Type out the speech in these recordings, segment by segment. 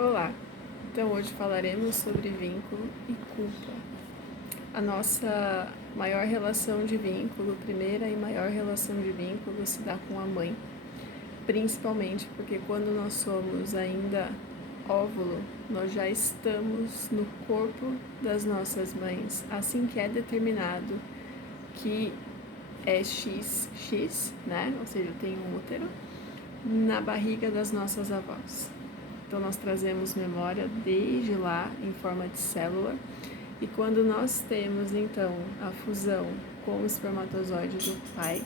Olá! Então hoje falaremos sobre vínculo e culpa. A nossa maior relação de vínculo, primeira e maior relação de vínculo se dá com a mãe. Principalmente porque quando nós somos ainda óvulo, nós já estamos no corpo das nossas mães, assim que é determinado que é XX, né? Ou seja, tem um útero na barriga das nossas avós. Então nós trazemos memória desde lá em forma de célula e quando nós temos então a fusão com o espermatozoide do pai,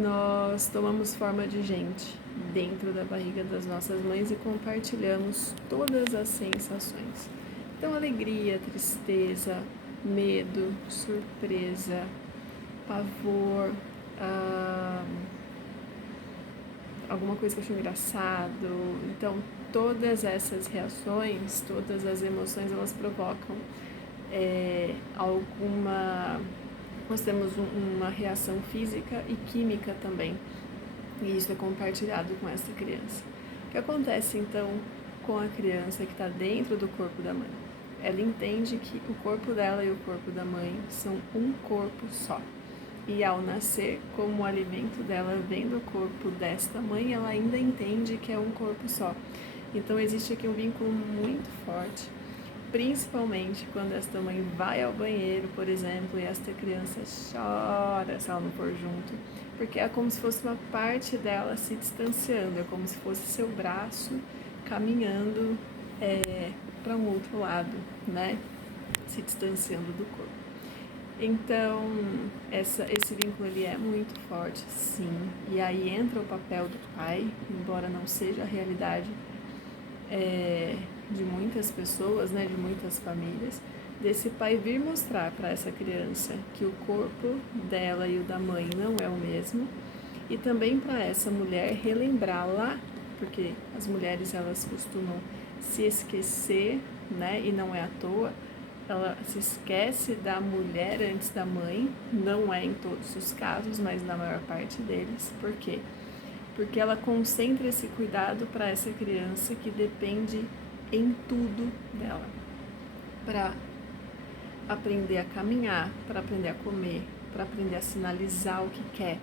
nós tomamos forma de gente dentro da barriga das nossas mães e compartilhamos todas as sensações. Então alegria, tristeza, medo, surpresa, pavor, alguma coisa que eu achei engraçado. Então, todas essas reações, todas as emoções, elas provocam alguma... Nós temos uma reação física e química também. E isso é compartilhado com essa criança. O que acontece, então, com a criança que está dentro do corpo da mãe? Ela entende que o corpo dela e o corpo da mãe são um corpo só. E ao nascer, como o alimento dela vem do corpo desta mãe, ela ainda entende que é um corpo só. Então existe aqui um vínculo muito forte, principalmente quando esta mãe vai ao banheiro, por exemplo, e esta criança chora se ela não for junto, porque é como se fosse uma parte dela se distanciando, é como se fosse seu braço caminhando para um outro lado, né? Se distanciando do corpo. Então, esse vínculo ele é muito forte, sim. E aí entra o papel do pai, embora não seja a realidade de muitas pessoas, né, de muitas famílias, desse pai vir mostrar para essa criança que o corpo dela e o da mãe não é o mesmo, e também para essa mulher relembrar lá, porque as mulheres elas costumam se esquecer, né, e não é à toa, ela se esquece da mulher antes da mãe, não é em todos os casos, mas na maior parte deles. Por quê? Porque ela concentra esse cuidado para essa criança que depende em tudo dela. Para aprender a caminhar, para aprender a comer, para aprender a sinalizar o que quer.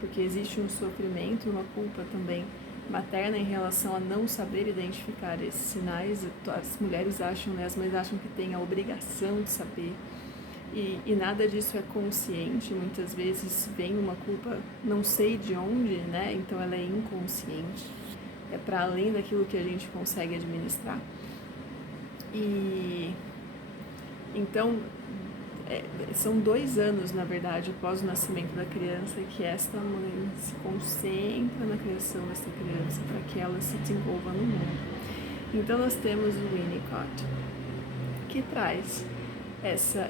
Porque existe um sofrimento, uma culpa também materna em relação a não saber identificar esses sinais. As mulheres acham, né, as mães acham que tem a obrigação de saber e nada disso é consciente. Muitas vezes vem uma culpa não sei de onde, né, então ela é inconsciente, é para além daquilo que a gente consegue administrar. E então são 2 anos, na verdade, após o nascimento da criança, que esta mãe se concentra na criação dessa criança para que ela se desenvolva no mundo. Então nós temos o Winnicott, que traz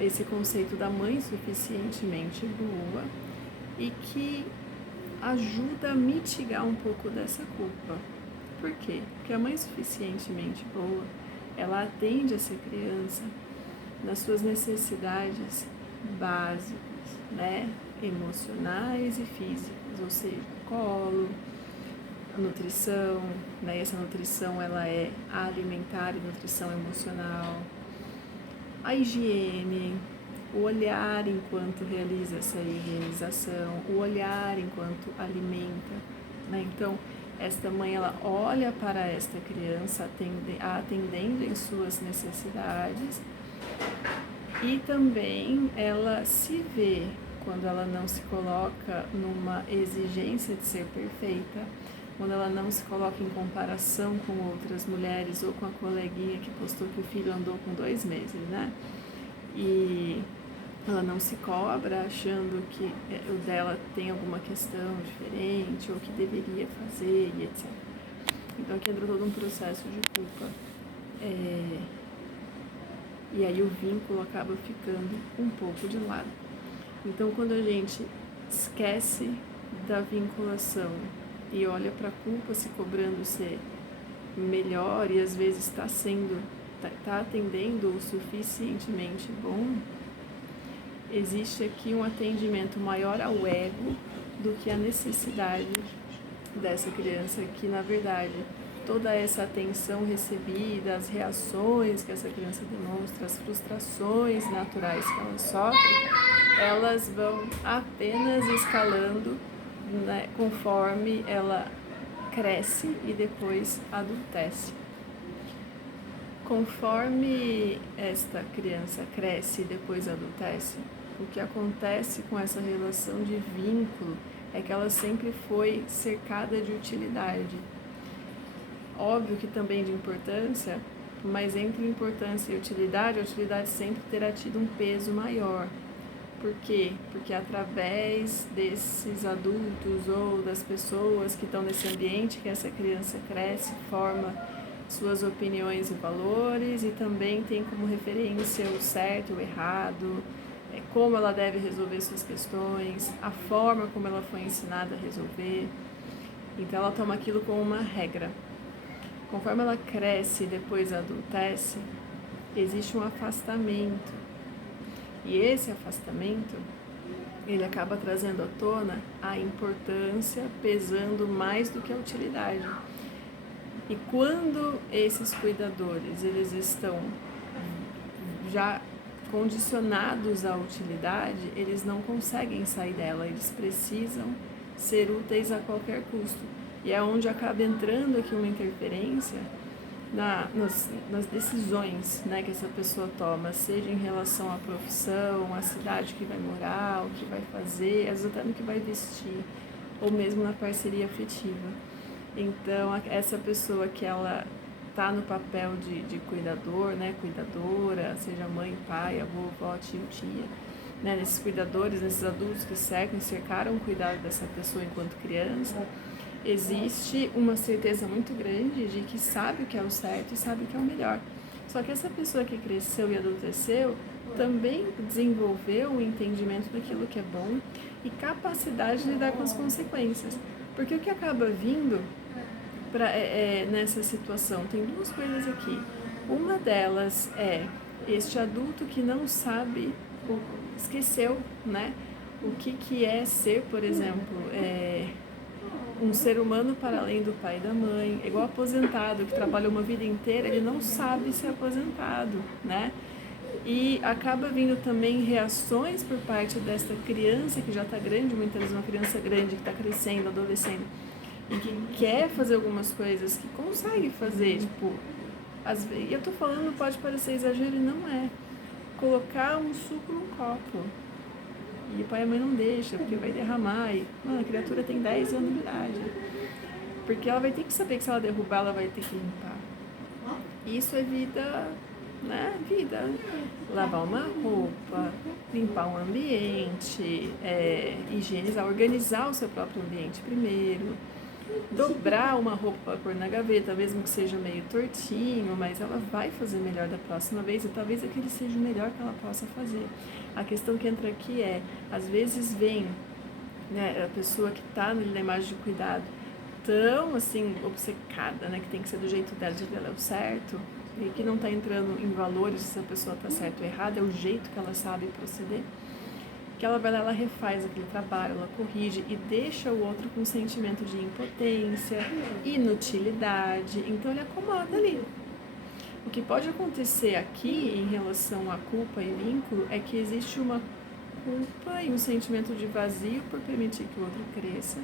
esse conceito da mãe suficientemente boa e que ajuda a mitigar um pouco dessa culpa. Por quê? Porque a mãe suficientemente boa, ela atende essa criança nas suas necessidades básicas, né? Emocionais e físicas, ou seja, colo, a nutrição, né? Essa nutrição ela é alimentar e nutrição emocional, a higiene, o olhar enquanto realiza essa higienização, o olhar enquanto alimenta, né? Então, esta mãe ela olha para esta criança atendendo em suas necessidades e também ela se vê quando ela não se coloca numa exigência de ser perfeita, quando ela não se coloca em comparação com outras mulheres ou com a coleguinha que postou que o filho andou com 2 meses, né? E ela não se cobra achando que o dela tem alguma questão diferente ou que deveria fazer e etc. Então aqui entra todo um processo de culpa. E aí o vínculo acaba ficando um pouco de lado. Então quando a gente esquece da vinculação e olha para a culpa se cobrando ser melhor e às vezes está atendendo o suficientemente bom, existe aqui um atendimento maior ao ego do que a necessidade dessa criança que, na verdade, toda essa atenção recebida, as reações que essa criança demonstra, as frustrações naturais que ela sofre, elas vão apenas escalando, né, conforme ela cresce e depois adultece. Conforme esta criança cresce e depois adultece, o que acontece com essa relação de vínculo é que ela sempre foi cercada de utilidade. Óbvio que também de importância, mas entre importância e utilidade, a utilidade sempre terá tido um peso maior. Por quê? Porque através desses adultos ou das pessoas que estão nesse ambiente que essa criança cresce, forma suas opiniões e valores, e também tem como referência o certo e o errado, como ela deve resolver suas questões, a forma como ela foi ensinada a resolver. Então ela toma aquilo como uma regra. Conforme ela cresce e depois adultece, existe um afastamento. E esse afastamento, ele acaba trazendo à tona a importância, pesando mais do que a utilidade. E quando esses cuidadores, eles estão já condicionados à utilidade, eles não conseguem sair dela, eles precisam ser úteis a qualquer custo. E é onde acaba entrando aqui uma interferência nas decisões, né, que essa pessoa toma, seja em relação à profissão, à cidade que vai morar, o que vai fazer, às vezes até no que vai vestir, ou mesmo na parceria afetiva. Então, essa pessoa que ela está no papel de cuidador, né, cuidadora, seja mãe, pai, avô, avó, tio, tia, né, nesses cuidadores, nesses adultos que cercaram o cuidado dessa pessoa enquanto criança, existe uma certeza muito grande de que sabe o que é o certo e sabe o que é o melhor. Só que essa pessoa que cresceu e adulteceu também desenvolveu o entendimento daquilo que é bom e capacidade de lidar com as consequências. Porque o que acaba vindo nessa situação, tem duas coisas aqui. Uma delas é este adulto que não sabe, esqueceu, né, o que é ser, por exemplo, um ser humano para além do pai e da mãe, igual aposentado que trabalha uma vida inteira, ele não sabe ser aposentado, né? E acaba vindo também reações por parte desta criança que já está grande, muitas vezes uma criança grande que está crescendo, adolescendo, e que quer fazer algumas coisas, que consegue fazer, tipo, e eu tô falando, pode parecer exagero e não é. Colocar um suco num copo, e o pai e a mãe não deixam, porque vai derramar, e, mano, a criatura tem 10 anos de idade, porque ela vai ter que saber que se ela derrubar, ela vai ter que limpar. Isso é vida, né? Vida. Lavar uma roupa, limpar um ambiente, higienizar, organizar o seu próprio ambiente primeiro, dobrar uma roupa para pôr na gaveta, mesmo que seja meio tortinho, mas ela vai fazer melhor da próxima vez e talvez aquele seja o melhor que ela possa fazer. A questão que entra aqui é, às vezes vem, né, a pessoa que está na imagem de cuidado tão assim obcecada, né, que tem que ser do jeito dela, de ela é o certo, e que não está entrando em valores se a pessoa está certa ou errada, é o jeito que ela sabe proceder, que ela vai lá, ela refaz aquele trabalho, ela corrige e deixa o outro com um sentimento de impotência, inutilidade, então ele acomoda ali. O que pode acontecer aqui em relação à culpa e vínculo é que existe uma culpa e um sentimento de vazio por permitir que o outro cresça,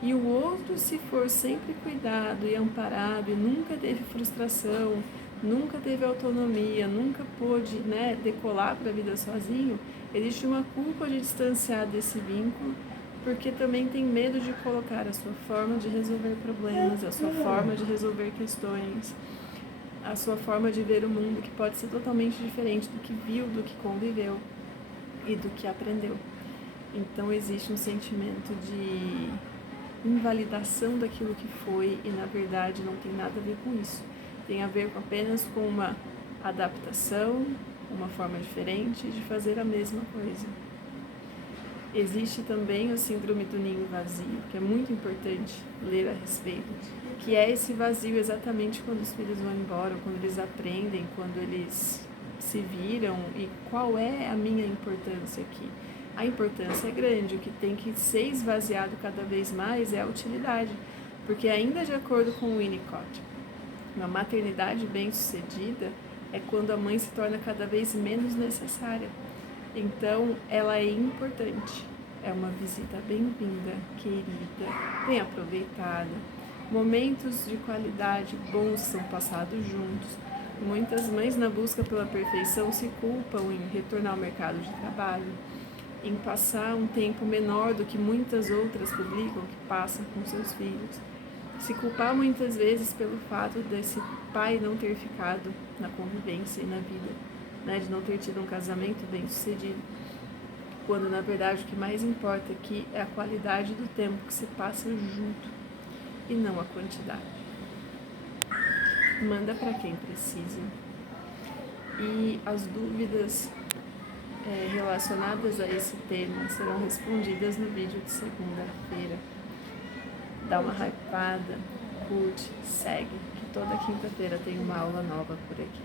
e o outro, se for sempre cuidado e amparado e nunca teve frustração, nunca teve autonomia, nunca pôde, né, decolar para a vida sozinho, existe uma culpa de distanciar desse vínculo, porque também tem medo de colocar a sua forma de resolver problemas, a sua forma de resolver questões, a sua forma de ver o mundo, que pode ser totalmente diferente do que viu, do que conviveu e do que aprendeu. Então existe um sentimento de invalidação daquilo que foi e na verdade não tem nada a ver com isso. Tem a ver apenas com uma adaptação, uma forma diferente de fazer a mesma coisa. Existe também o síndrome do ninho vazio, que é muito importante ler a respeito, que é esse vazio exatamente quando os filhos vão embora, quando eles aprendem, quando eles se viram, e qual é a minha importância aqui. A importância é grande, o que tem que ser esvaziado cada vez mais é a utilidade, porque ainda de acordo com o Winnicott, Uma maternidade bem-sucedida é quando a mãe se torna cada vez menos necessária. Então, ela é importante. É uma visita bem-vinda, querida, bem aproveitada. Momentos de qualidade bons são passados juntos. Muitas mães, na busca pela perfeição, se culpam em retornar ao mercado de trabalho, em passar um tempo menor do que muitas outras publicam que passam com seus filhos. Se culpar muitas vezes pelo fato desse pai não ter ficado na convivência e na vida, né, de não ter tido um casamento bem-sucedido, quando na verdade o que mais importa aqui é a qualidade do tempo que se passa junto e não a quantidade. Manda para quem precisa. E as dúvidas relacionadas a esse tema serão respondidas no vídeo de segunda-feira. Dá uma hypada, curte, segue, que toda quinta-feira tem uma aula nova por aqui.